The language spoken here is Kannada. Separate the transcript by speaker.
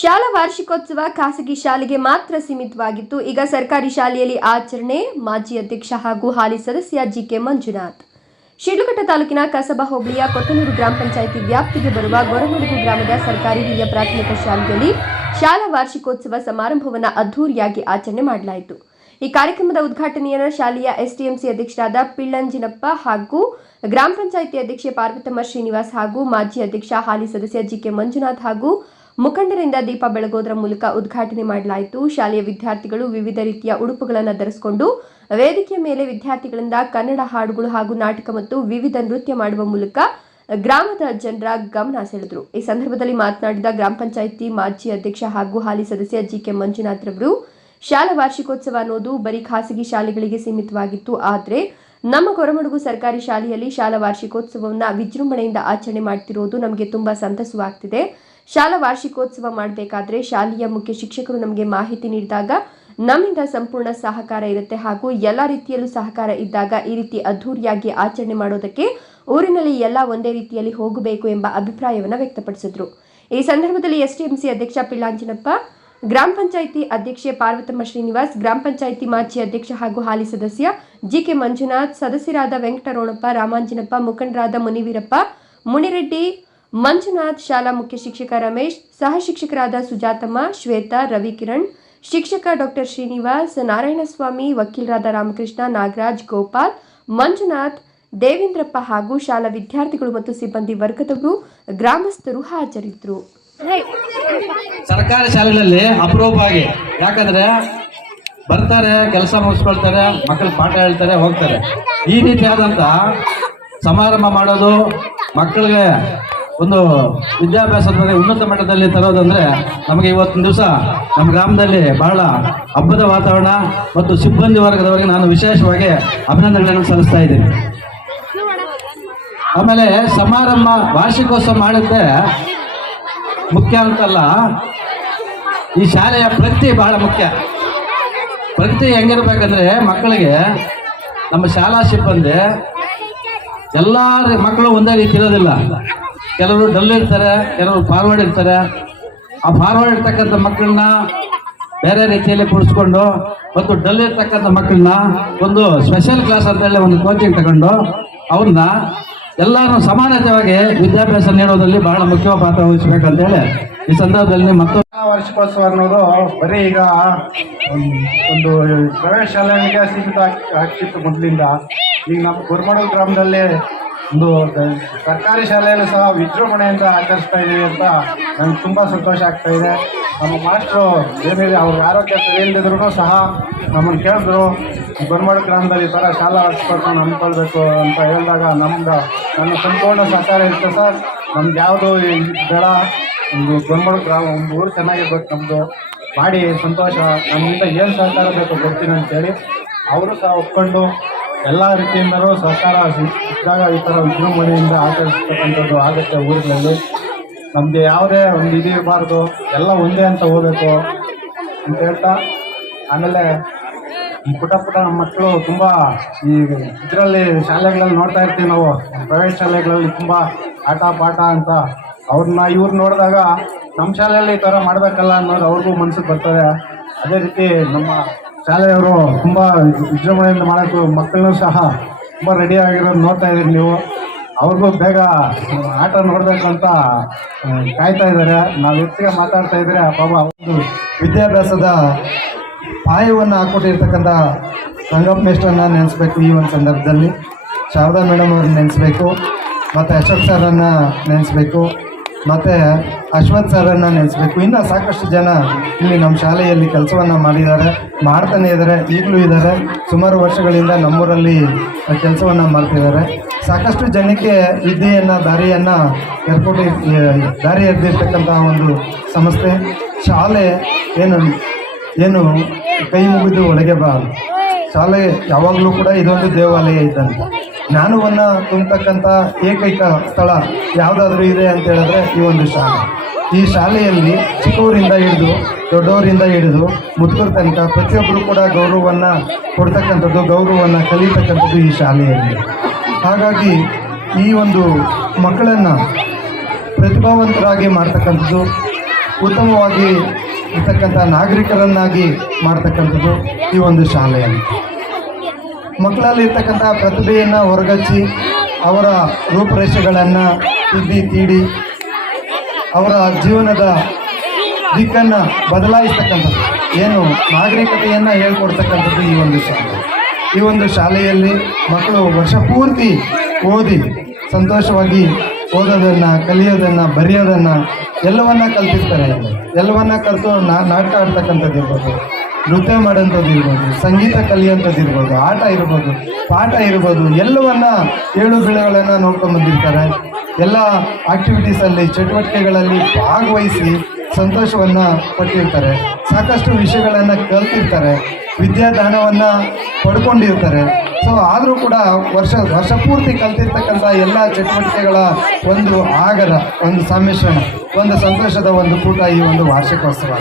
Speaker 1: ಶಾಲಾ ವಾರ್ಷಿಕೋತ್ಸವ ಖಾಸಗಿ ಶಾಲೆಗೆ ಮಾತ್ರ ಸೀಮಿತವಾಗಿತ್ತು. ಈಗ ಸರ್ಕಾರಿ ಶಾಲೆಯಲ್ಲಿ ಆಚರಣೆ, ಮಾಜಿ ಅಧ್ಯಕ್ಷ ಹಾಗೂ ಹಾಲಿ ಸದಸ್ಯ ಜಿಕೆ ಮಂಜುನಾಥ್. ಶಿಡ್ಲಘಟ್ಟ ತಾಲೂಕಿನ ಕಸಬಾ ಹೋಬಳಿಯ ಕೊತ್ತನೂರು ಗ್ರಾಮ ಪಂಚಾಯಿತಿ ವ್ಯಾಪ್ತಿಗೆ ಬರುವ ಗೊರಮಡುಗು ಗ್ರಾಮದ ಸರ್ಕಾರಿ ಹಿರಿಯ ಪ್ರಾಥಮಿಕ ಶಾಲೆಯಲ್ಲಿ ಶಾಲಾ ವಾರ್ಷಿಕೋತ್ಸವ ಸಮಾರಂಭವನ್ನು ಅದ್ದೂರಿಯಾಗಿ ಆಚರಣೆ ಮಾಡಲಾಯಿತು. ಈ ಕಾರ್ಯಕ್ರಮದ ಉದ್ಘಾಟನೆಯನ್ನು ಶಾಲೆಯ ಎಸ್ಟಿಎಂಸಿ ಅಧ್ಯಕ್ಷರಾದ ಪಿಳ್ಳಂಜಿನಪ್ಪ ಹಾಗೂ ಗ್ರಾಮ ಪಂಚಾಯಿತಿ ಅಧ್ಯಕ್ಷೆ ಪಾರ್ವತಮ್ಮ ಶ್ರೀನಿವಾಸ್ ಹಾಗೂ ಮಾಜಿ ಅಧ್ಯಕ್ಷ ಹಾಲಿ ಸದಸ್ಯ ಜಿಕೆ ಮಂಜುನಾಥ್ ಹಾಗೂ ಮುಖಂಡರಿಂದ ದೀಪ ಬೆಳಗೋದರ ಮೂಲಕ ಉದ್ಘಾಟನೆ ಮಾಡಲಾಯಿತು. ಶಾಲೆಯ ವಿದ್ಯಾರ್ಥಿಗಳು ವಿವಿಧ ರೀತಿಯ ಉಡುಪುಗಳನ್ನು ಧರಿಸಿಕೊಂಡು ವೇದಿಕೆಯ ಮೇಲೆ ವಿದ್ಯಾರ್ಥಿಗಳಿಂದ ಕನ್ನಡ ಹಾಡುಗಳು ಹಾಗೂ ನಾಟಕ ಮತ್ತು ವಿವಿಧ ನೃತ್ಯ ಮಾಡುವ ಮೂಲಕ ಗ್ರಾಮದ ಜನರ ಗಮನ ಸೆಳೆದರು. ಈ ಸಂದರ್ಭದಲ್ಲಿ ಮಾತನಾಡಿದ ಗ್ರಾಮ ಪಂಚಾಯಿತಿ ಮಾಜಿ ಅಧ್ಯಕ್ಷ ಹಾಗೂ ಹಾಲಿ ಸದಸ್ಯ ಜಿಕೆ ಮಂಜುನಾಥ್ ರವರು, ಶಾಲಾ ವಾರ್ಷಿಕೋತ್ಸವ ಅನ್ನೋದು ಬರೀ ಖಾಸಗಿ ಶಾಲೆಗಳಿಗೆ ಸೀಮಿತವಾಗಿತ್ತು. ಆದರೆ ನಮ್ಮ ಕೊರಮಡುಗು ಸರ್ಕಾರಿ ಶಾಲೆಯಲ್ಲಿ ಶಾಲಾ ವಾರ್ಷಿಕೋತ್ಸವವನ್ನು ವಿಜೃಂಭಣೆಯಿಂದ ಆಚರಣೆ ಮಾಡ್ತಿರೋದು ನಮಗೆ ತುಂಬ ಸಂತಸವಾಗ್ತಿದೆ. ಶಾಲಾ ವಾರ್ಷಿಕೋತ್ಸವ ಮಾಡಬೇಕಾದ್ರೆ ಶಾಲೆಯ ಮುಖ್ಯ ಶಿಕ್ಷಕರು ನಮಗೆ ಮಾಹಿತಿ ನೀಡಿದಾಗ ನಮ್ಮಿಂದ ಸಂಪೂರ್ಣ ಸಹಕಾರ ಇರುತ್ತೆ ಹಾಗೂ ಎಲ್ಲ ರೀತಿಯಲ್ಲೂ ಸಹಕಾರ ಇದ್ದಾಗ ಈ ರೀತಿ ಅದ್ಧೂರಿಯಾಗಿ ಆಚರಣೆ ಮಾಡೋದಕ್ಕೆ ಊರಿನಲ್ಲಿ ಎಲ್ಲ ಒಂದೇ ರೀತಿಯಲ್ಲಿ ಹೋಗಬೇಕು ಎಂಬ ಅಭಿಪ್ರಾಯವನ್ನು ವ್ಯಕ್ತಪಡಿಸಿದ್ರು. ಈ ಸಂದರ್ಭದಲ್ಲಿ ಎಸ್ಟಿಎಂಸಿ ಅಧ್ಯಕ್ಷ ಪಿಳ್ಳಾಂಜನಪ್ಪ ಗ್ರಾಮ ಪಂಚಾಯಿತಿ ಅಧ್ಯಕ್ಷೆ ಪಾರ್ವತಮ್ಮ ಶ್ರೀನಿವಾಸ್, ಗ್ರಾಮ ಪಂಚಾಯಿತಿ ಮಾಜಿ ಅಧ್ಯಕ್ಷ ಹಾಗೂ ಹಾಲಿ ಸದಸ್ಯ ಜಿಕೆ ಮಂಜುನಾಥ್, ಸದಸ್ಯರಾದ ವೆಂಕಟರೋಣಪ್ಪ, ರಾಮಾಂಜನಪ್ಪ, ಮುಖಂಡರಾದ ಮುನಿವೀರಪ್ಪ, ಮುನಿರೆಡ್ಡಿ, ಮಂಜುನಾಥ್, ಶಾಲಾ ಮುಖ್ಯ ಶಿಕ್ಷಕ ರಮೇಶ್, ಸಹ ಶಿಕ್ಷಕರಾದ ಸುಜಾತಮ್ಮ, ಶ್ವೇತಾ, ರವಿಕಿರಣ್, ಶಿಕ್ಷಕ ಡಾಕ್ಟರ್ ಶ್ರೀನಿವಾಸ್, ನಾರಾಯಣಸ್ವಾಮಿ, ವಕೀಲರಾದ ರಾಮಕೃಷ್ಣ, ನಾಗರಾಜ್, ಗೋಪಾಲ್, ಮಂಜುನಾಥ್, ದೇವೇಂದ್ರಪ್ಪ ಹಾಗೂ ಶಾಲಾ ವಿದ್ಯಾರ್ಥಿಗಳು ಮತ್ತು ಸಿಬ್ಬಂದಿ ವರ್ಗದವರು ಗ್ರಾಮಸ್ಥರು ಹಾಜರಿದ್ದರು.
Speaker 2: ಸರ್ಕಾರಿ ಶಾಲೆಗಳಲ್ಲಿ ಅಪರೂಪವಾಗಿ ಯಾಕಂದ್ರೆ ಬರ್ತಾರೆ, ಕೆಲಸ ಮುಗಿಸ್ಕೊಳ್ತಾರೆ ಮಕ್ಕಳು ಪಾಠ ಹೇಳ್ತಾರೆ, ಹೋಗ್ತಾರೆ. ಈ ರೀತಿಯಾದಂಥ ಸಮಾರಂಭ ಮಾಡೋದು ಮಕ್ಕಳಿಗೆ ಒಂದು ವಿದ್ಯಾಭ್ಯಾಸದ ಬಗ್ಗೆ ಉನ್ನತ ಮಟ್ಟದಲ್ಲಿ ತರೋದಂದ್ರೆ ನಮಗೆ ಇವತ್ತಿನ ದಿವಸ ನಮ್ಮ ಗ್ರಾಮದಲ್ಲಿ ಬಹಳ ಹಬ್ಬದ ವಾತಾವರಣ ಮತ್ತು ಸಿಬ್ಬಂದಿ ವರ್ಗದವರಿಗೆ ನಾನು ವಿಶೇಷವಾಗಿ ಅಭಿನಂದನೆಗಳನ್ನು ಸಲ್ಲಿಸ್ತಾ ಇದ್ದೀನಿ. ಆಮೇಲೆ ಸಮಾರಂಭ ವಾರ್ಷಿಕೋತ್ಸವ ಮಾಡುತ್ತೆ. ಮುಖ್ಯ ಅಂತಲ್ಲ. ಈ ಶಾಲೆಯ ಪ್ರಗತಿ ಬಹಳ ಮುಖ್ಯ. ಪ್ರಗತಿ ಹೆಂಗಿರ್ಬೇಕಂದ್ರೆ ಮಕ್ಕಳಿಗೆ ನಮ್ಮ ಶಾಲಾ ಸಿಬ್ಬಂದಿ ಎಲ್ಲ ಮಕ್ಕಳು ಒಂದೇ ರೀತಿ ಇರೋದಿಲ್ಲ. ಕೆಲವರು ಡಲ್ ಇರ್ತಾರೆ, ಕೆಲವರು ಫಾರ್ವರ್ಡ್ ಇರ್ತಾರೆ. ಆ ಫಾರ್ವರ್ಡ್ ಇರ್ತಕ್ಕಂಥ ಮಕ್ಕಳನ್ನ ಬೇರೆ ರೀತಿಯಲ್ಲಿ ಕೂಡಿಸ್ಕೊಂಡು ಮತ್ತು ಡಲ್ ಇರ್ತಕ್ಕಂಥ ಮಕ್ಕಳನ್ನ ಒಂದು ಸ್ಪೆಷಲ್ ಕ್ಲಾಸ್ ಅಂತ ಹೇಳಿ ಒಂದು ಕೋಚಿಂಗ್ ತಗೊಂಡು ಅವ್ರನ್ನ ಎಲ್ಲರೂ ಸಮಾನತೆಯಾಗಿ ವಿದ್ಯಾಭ್ಯಾಸ ನೀಡೋದ್ರಲ್ಲಿ ಬಹಳ ಮುಖ್ಯ ಪಾತ್ರ ವಹಿಸ್ಬೇಕಂತೇಳಿ ಈ ಸಂದರ್ಭದಲ್ಲಿ ಮತ್ತೊಂದು
Speaker 3: ಶಾಲಾ ವಾರ್ಷಿಕೋತ್ಸವ ಅನ್ನೋದು ಬರೀ ಈಗ ಒಂದು ಪ್ರೈವೇಟ್ ಶಾಲೆಗಳಿಗೆ ಸೀಮಿತ ಆಗ್ತಿತ್ತು ಮೊದಲಿಂದ. ಈಗ ನಮ್ಮ ಗುರುಮಡ ಗ್ರಾಮದಲ್ಲಿ ಒಂದು ಸರ್ಕಾರಿ ಶಾಲೆಯಲ್ಲೂ ಸಹ ವಿಜೃಂಭಣೆಯಿಂದ ಆಚರಿಸ್ತಾ ಇದ್ದೀವಿ ಅಂತ ನನಗೆ ತುಂಬ ಸಂತೋಷ ಆಗ್ತಾ ಇದೆ. ನಮ್ಮ ಮಾಸ್ಟ್ರು ಏನಿದೆ ಅವ್ರಿಗೆ ಆರೋಗ್ಯ ಸರಿ ಇಲ್ಲದಿದ್ರು ಸಹ ನಮ್ಮನ್ನು ಕೇಳಿದ್ರು. ಬನ್ಮಾಡ ಗ್ರಾಮದಲ್ಲಿ ಈ ಥರ ಶಾಲಾ ವಾರ್ಷಿಕೋತ್ಸವ ಅಂದ್ಕೊಳ್ಬೇಕು ಅಂತ ಹೇಳಿದಾಗ ನಮ್ದು, ನನ್ನ ಸಂಪೂರ್ಣ ಸಹಕಾರ ಇರುತ್ತೆ ಸರ್. ನಮ್ಗೆ ಯಾವುದು ಬೇಡ. ಒಂದು ಬನ್ಮಾಡ ಗ್ರಾಮ, ಒಂದು ಊರು ಚೆನ್ನಾಗಿರ್ಬೇಕು ನಮ್ಮದು ಮಾಡಿ ಸಂತೋಷ. ನಮ್ಮಿಂದ ಏನು ಸಹಕಾರ ಬೇಕು ಬರ್ತೀನಿ ಅಂತೇಳಿ ಅವರು ಸಹ ಒಪ್ಕೊಂಡು ಎಲ್ಲ ರೀತಿಯಿಂದಲೂ ಸಹಕಾರ ಸಿಕ್ಕಿದಾಗ ಈ ಥರ ವಿಜೃಂಭಣೆಯಿಂದ ಆಚರಿಸ್ತಕ್ಕಂಥದ್ದು ಆಗುತ್ತೆ ಊರುಗಳಲ್ಲಿ ನಮಗೆ ಯಾವುದೇ ಒಂದು ಇದು ಇರಬಾರ್ದು, ಎಲ್ಲ ಒಂದೇ ಅಂತ ಹೋಗ್ಬೇಕು ಅಂತ ಹೇಳ್ತಾ, ಆಮೇಲೆ ಈ ಪುಟ್ಟ ಪುಟ್ಟ ಮಕ್ಕಳು ತುಂಬ ಈ ಇದರಲ್ಲಿ ಶಾಲೆಗಳಲ್ಲಿ ನೋಡ್ತಾ ಇರ್ತೀವಿ ನಾವು, ಪ್ರೈವೇಟ್ ಶಾಲೆಗಳಲ್ಲಿ ತುಂಬ ಆಟ ಪಾಠ ಅಂತ. ಅವ್ರನ್ನ ಇವ್ರು ನೋಡಿದಾಗ ನಮ್ಮ ಶಾಲೆಯಲ್ಲಿ ಈ ಥರ ಮಾಡಬೇಕಲ್ಲ ಅನ್ನೋದು ಅವ್ರಿಗೂ ಮನ್ಸಿಗೆ ಬರ್ತದೆ. ಅದೇ ರೀತಿ ನಮ್ಮ ಶಾಲೆಯವರು ತುಂಬ ವಿಜೃಂಭಣೆಯಿಂದ ಮಾಡೋಕ್ಕೂ ಮಕ್ಕಳನ್ನೂ ಸಹ ತುಂಬ ರೆಡಿ ಆಗಿರೋದು ನೋಡ್ತಾ ಇದ್ದೀರಿ ನೀವು. ಅವ್ರಿಗೂ ಬೇಗ ಆಟ ನೋಡಬೇಕು ಕಾಯ್ತಾ ಇದ್ದಾರೆ. ನಾವು ಹೆಚ್ಚಿಗೆ ಮಾತಾಡ್ತಾ ಇದ್ರೆ ಬಾಬಾ ಒಂದು ವಿದ್ಯಾಭ್ಯಾಸದ ಪಾಯವನ್ನು ಹಾಕ್ಕೊಟ್ಟಿರ್ತಕ್ಕಂಥ ರಂಗಪ್ಪ ಮೇಷ್ಟ್ರನ್ನ ನೆನೆಸ್ಬೇಕು ಈ ಒಂದು ಸಂದರ್ಭದಲ್ಲಿ. ಶಾರದಾ ಮೇಡಮ್ ಅವ್ರನ್ನ ನೆನೆಸ್ಬೇಕು, ಮತ್ತು ಅಶೋಕ್ ಸರನ್ನು ನೆನೆಸ್ಬೇಕು, ಮತ್ತು ಅಶ್ವಥ್ ಸರನ್ನು ನೆನೆಸ್ಬೇಕು. ಇನ್ನೂ ಸಾಕಷ್ಟು ಜನ ಇಲ್ಲಿ ನಮ್ಮ ಶಾಲೆಯಲ್ಲಿ ಕೆಲಸವನ್ನು ಮಾಡಿದ್ದಾರೆ, ಮಾಡ್ತಾನೆ ಇದ್ದಾರೆ, ಈಗಲೂ ಇದ್ದಾರೆ. ಸುಮಾರು ವರ್ಷಗಳಿಂದ ನಮ್ಮೂರಲ್ಲಿ ಕೆಲಸವನ್ನು ಮಾಡ್ತಿದ್ದಾರೆ. ಸಾಕಷ್ಟು ಜನಕ್ಕೆ ವಿದ್ಯೆಯನ್ನು, ದಾರಿಯನ್ನು ಎರ್ಕೊಟ್ಟಿ ದಾರಿ ಎರೆದಿರ್ತಕ್ಕಂತಹ ಒಂದು ಸಂಸ್ಥೆ. ಶಾಲೆ ಏನು ಏನು ಕೈ ಮುಗಿದು ಒಳಗೆ ಬಾ. ಶಾಲೆ ಯಾವಾಗಲೂ ಕೂಡ ಇದೊಂದು ದೇವಾಲಯ ಇದ್ದಂತೆ. ಜ್ಞಾನವನ್ನು ತುಂಬತಕ್ಕಂಥ ಏಕೈಕ ಸ್ಥಳ ಯಾವುದಾದ್ರೂ ಇದೆ ಅಂತ ಹೇಳಿದ್ರೆ ಈ ಒಂದು ಶಾಲೆ. ಈ ಶಾಲೆಯಲ್ಲಿ ಚಿಕ್ಕವರಿಂದ ಹಿಡಿದು, ದೊಡ್ಡವರಿಂದ ಹಿಡಿದು ಮುದುಕರ ತನಕ ಪ್ರತಿಯೊಬ್ಬರು ಕೂಡ ಗೌರವವನ್ನು ಕೊಡ್ತಕ್ಕಂಥದ್ದು, ಗೌರವವನ್ನು ಕಲಿತಕ್ಕಂಥದ್ದು ಈ ಶಾಲೆಯಲ್ಲಿ. ಹಾಗಾಗಿ ಈ ಒಂದು ಮಕ್ಕಳನ್ನು ಪ್ರತಿಭಾವಂತರಾಗಿ ಮಾಡ್ತಕ್ಕಂಥದ್ದು, ಉತ್ತಮವಾಗಿ ಇರ್ತಕ್ಕಂಥ ನಾಗರಿಕರನ್ನಾಗಿ ಮಾಡ್ತಕ್ಕಂಥದ್ದು ಈ ಒಂದು ಶಾಲೆಯಲ್ಲಿ. ಮಕ್ಕಳಲ್ಲಿ ಇರ್ತಕ್ಕಂಥ ಪ್ರತಿಭೆಯನ್ನು ಹೊರಗಚ್ಚಿ, ಅವರ ರೂಪರೇಷೆಗಳನ್ನು ತಿದ್ದಿ, ತೀಡಿ, ಅವರ ಜೀವನದ ದಿಕ್ಕನ್ನು ಬದಲಾಯಿಸ್ತಕ್ಕಂಥದ್ದು. ಏನು ನಾಗರಿಕತೆಯನ್ನು ಹೇಳ್ಕೊಡ್ತಕ್ಕಂಥದ್ದು ಈ ಒಂದು ಶಾಲೆ. ಈ ಒಂದು ಶಾಲೆಯಲ್ಲಿ ಮಕ್ಕಳು ವರ್ಷ ಪೂರ್ತಿ ಓದಿ ಸಂತೋಷವಾಗಿ ಓದೋದನ್ನು, ಕಲಿಯೋದನ್ನು, ಬರೆಯೋದನ್ನು ಎಲ್ಲವನ್ನ ಕಲ್ತಿರ್ತಾರೆ. ಎಲ್ಲವನ್ನ ಕಲಿತು ನಾಟಕ ಆಡ್ತಕ್ಕಂಥದ್ದು ಇರ್ಬೋದು, ನೃತ್ಯ ಮಾಡೋಂಥದ್ದು ಇರ್ಬೋದು, ಸಂಗೀತ ಕಲಿಯೋಂಥದ್ದು ಇರ್ಬೋದು, ಆಟ ಇರ್ಬೋದು, ಪಾಠ ಇರ್ಬೋದು, ಎಲ್ಲವನ್ನ ಏಳು ಬೆಳೆಗಳನ್ನು ನೋಡ್ಕೊಂಡು ಬಂದಿರ್ತಾರೆ. ಎಲ್ಲ ಆಕ್ಟಿವಿಟೀಸಲ್ಲಿ ಚಟುವಟಿಕೆಗಳಲ್ಲಿ ಭಾಗವಹಿಸಿ ಸಂತೋಷವನ್ನು ಪಟ್ಟಿರ್ತಾರೆ. ಸಾಕಷ್ಟು ವಿಷಯಗಳನ್ನು ಕಲ್ತಿರ್ತಾರೆ. ವಿದ್ಯಾದಾನವನ್ನು ಪಡ್ಕೊಂಡಿರ್ತಾರೆ. ಸೊ ಆದರೂ ಕೂಡ ವರ್ಷ ವರ್ಷ ಪೂರ್ತಿ ಕಲ್ತಿರ್ತಕ್ಕಂಥ ಎಲ್ಲ ಚಟುವಟಿಕೆಗಳ ಒಂದು ಆಗರ ಒಂದು ಸಮ್ಮಿಶ್ರಣ, ಒಂದು ಸಂತೋಷದ ಒಂದು ಕೂಟ ಈ ಒಂದು ವಾರ್ಷಿಕೋತ್ಸವ